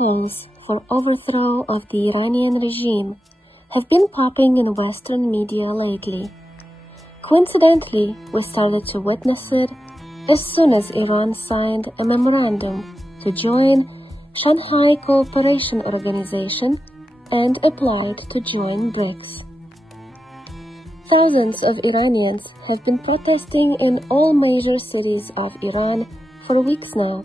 calls for overthrow of the Iranian regime have been popping in Western media lately. Coincidentally, we started to witness it as soon as Iran signed a memorandum to join Shanghai Cooperation Organization and applied to join BRICS. Thousands of Iranians have been protesting in all major cities of Iran for weeks now,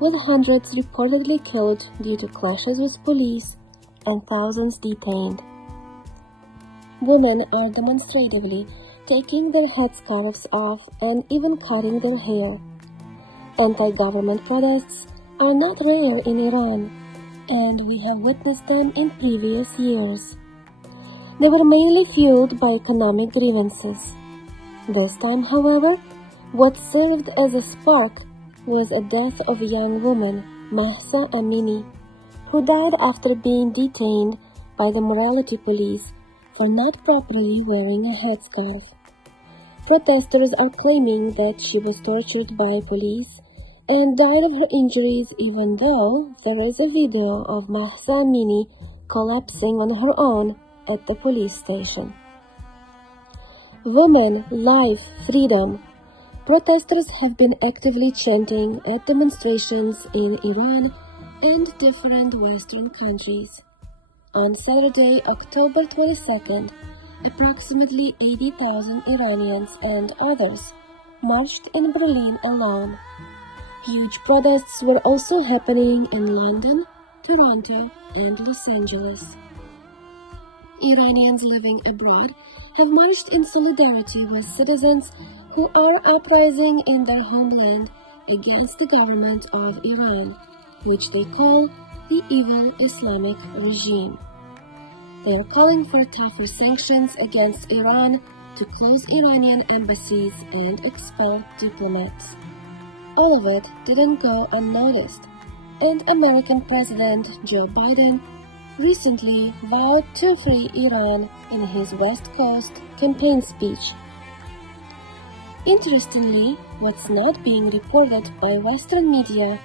with hundreds reportedly killed due to clashes with police and thousands detained. Women are demonstratively taking their headscarves off and even cutting their hair. Anti-government protests are not rare in Iran, and we have witnessed them in previous years. They were mainly fueled by economic grievances. This time, however, what served as a spark was a death of a young woman, Mahsa Amini, who died after being detained by the morality police for not properly wearing a headscarf. Protesters are claiming that she was tortured by police and died of her injuries, even though there is a video of Mahsa Amini collapsing on her own at the police station. Women, life, freedom. Protesters have been actively chanting at demonstrations in Iran and different Western countries. On Saturday, October 22nd, approximately 80,000 Iranians and others marched in Berlin alone. Huge protests were also happening in London, Toronto, and Los Angeles. Iranians living abroad have marched in solidarity with citizens who are uprising in their homeland against the government of Iran, which they call the evil Islamic regime. They are calling for tougher sanctions against Iran, to close Iranian embassies and expel diplomats. All of it didn't go unnoticed, and American President Joe Biden recently vowed to free Iran in his West Coast campaign speech. Interestingly, what's not being reported by Western media,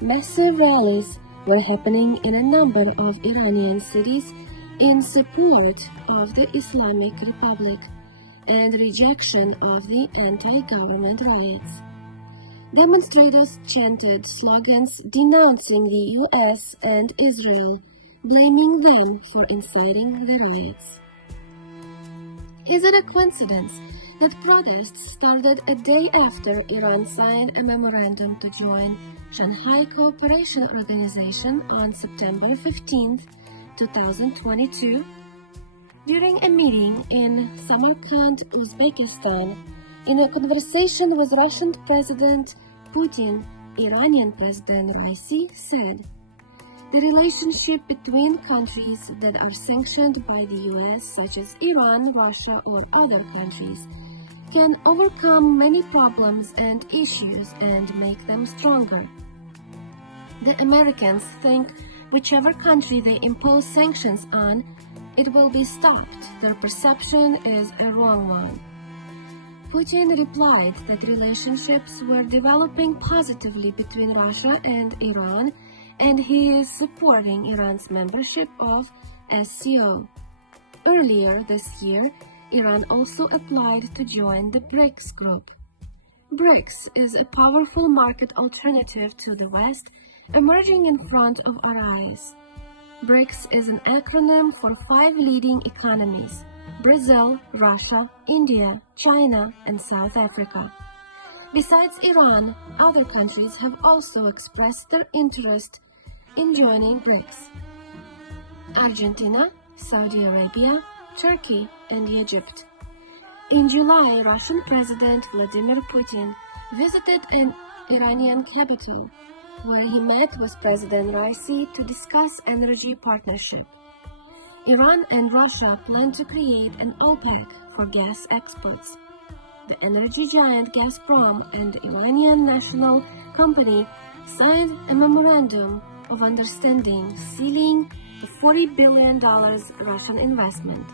massive rallies were happening in a number of Iranian cities in support of the Islamic Republic and rejection of the anti-government riots. Demonstrators chanted slogans denouncing the US and Israel, blaming them for inciting the riots. Is it a coincidence that protests started a day after Iran signed a memorandum to join Shanghai Cooperation Organization on September 15, 2022? During a meeting in Samarkand, Uzbekistan, in a conversation with Russian President Putin, Iranian President Raisi said, "The relationship between countries that are sanctioned by the US, such as Iran, Russia, or other countries, can overcome many problems and issues and make them stronger. The Americans think whichever country they impose sanctions on, it will be stopped. Their perception is a wrong one." Putin replied that relationships were developing positively between Russia and Iran, and he is supporting Iran's membership of SCO. Earlier this year, Iran also applied to join the BRICS group. BRICS is a powerful market alternative to the West, emerging in front of our eyes. BRICS is an acronym for 5 leading economies: Brazil, Russia, India, China, and South Africa. Besides Iran, other countries have also expressed their interest in joining BRICS: Argentina, Saudi Arabia, Turkey, and Egypt. In July, Russian President Vladimir Putin visited an Iranian capital, where he met with President Raisi to discuss energy partnership. Iran and Russia plan to create an OPEC for gas exports. The energy giant Gazprom and the Iranian national company signed a memorandum of understanding sealing the $40 billion Russian investment.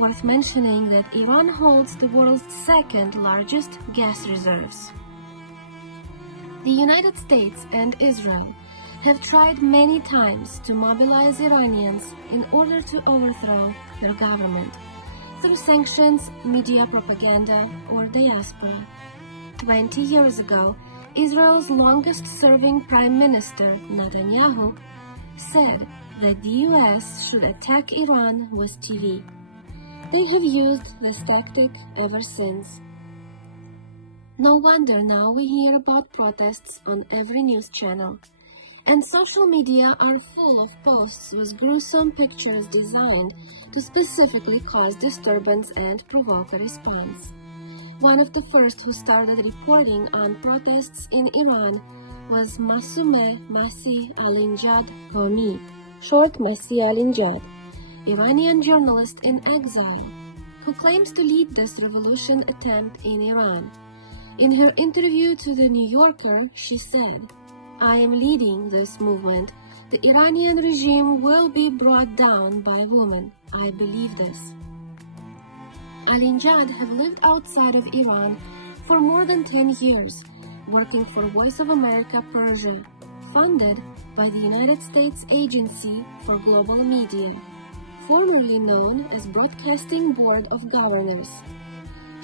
Worth mentioning that Iran holds the world's second largest gas reserves. The United States and Israel have tried many times to mobilize Iranians in order to overthrow their government through sanctions, media propaganda, or diaspora. 20 years ago, Israel's longest-serving Prime Minister, Netanyahu, said that the US should attack Iran with TV. They have used this tactic ever since. No wonder now we hear about protests on every news channel, and social media are full of posts with gruesome pictures designed to specifically cause disturbance and provoke a response. One of the first who started reporting on protests in Iran was Masumeh Masih Alinjad Komi, short Masih Alinjad, Iranian journalist in exile, who claims to lead this revolution attempt in Iran. In her interview to The New Yorker, she said, "I am leading this movement. The Iranian regime will be brought down by women. I believe this." Alinjad have lived outside of Iran for more than 10 years, working for Voice of America Persia, funded by the United States Agency for Global Media, formerly known as Broadcasting Board of Governors.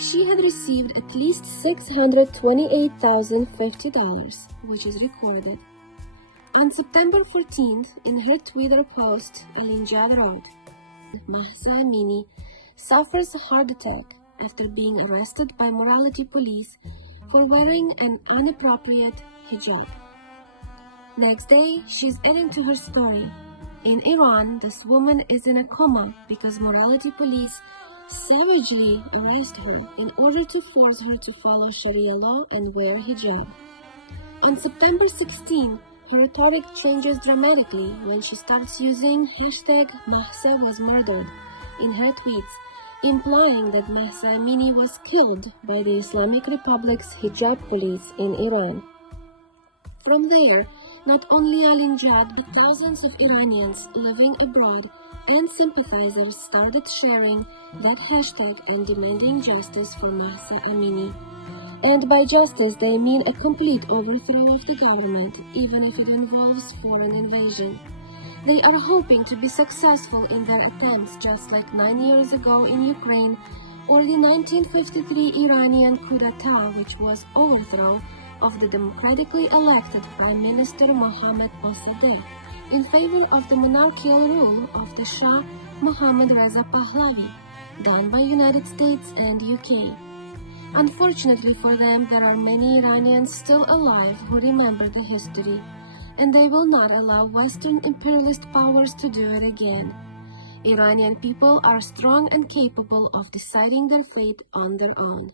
She had received at least $628,050, which is recorded. On September 14th, in her Twitter post, Alinjad wrote, "Mahsa Amini suffers a heart attack after being arrested by morality police for wearing an inappropriate hijab." Next day, she's adding to her story, "In Iran, this woman is in a coma because morality police savagely arrest her in order to force her to follow Sharia law and wear hijab." On September 16, her rhetoric changes dramatically when she starts using hashtag Mahsa was murdered in her tweets, implying that Mahsa Amini was killed by the Islamic Republic's hijab police in Iran. From there, not only Alinjad but thousands of Iranians living abroad and sympathizers started sharing that hashtag and demanding justice for Mahsa Amini. And by justice, they mean a complete overthrow of the government, even if it involves foreign invasion. They are hoping to be successful in their attempts, just like 9 years ago in Ukraine, or the 1953 Iranian coup d'etat, which was overthrow of the democratically elected Prime Minister Mohammad Mossadegh in favor of the monarchical rule of the Shah Mohammad Reza Pahlavi, done by United States and UK. Unfortunately for them, there are many Iranians still alive who remember the history, and they will not allow Western imperialist powers to do it again. Iranian people are strong and capable of deciding their fate on their own.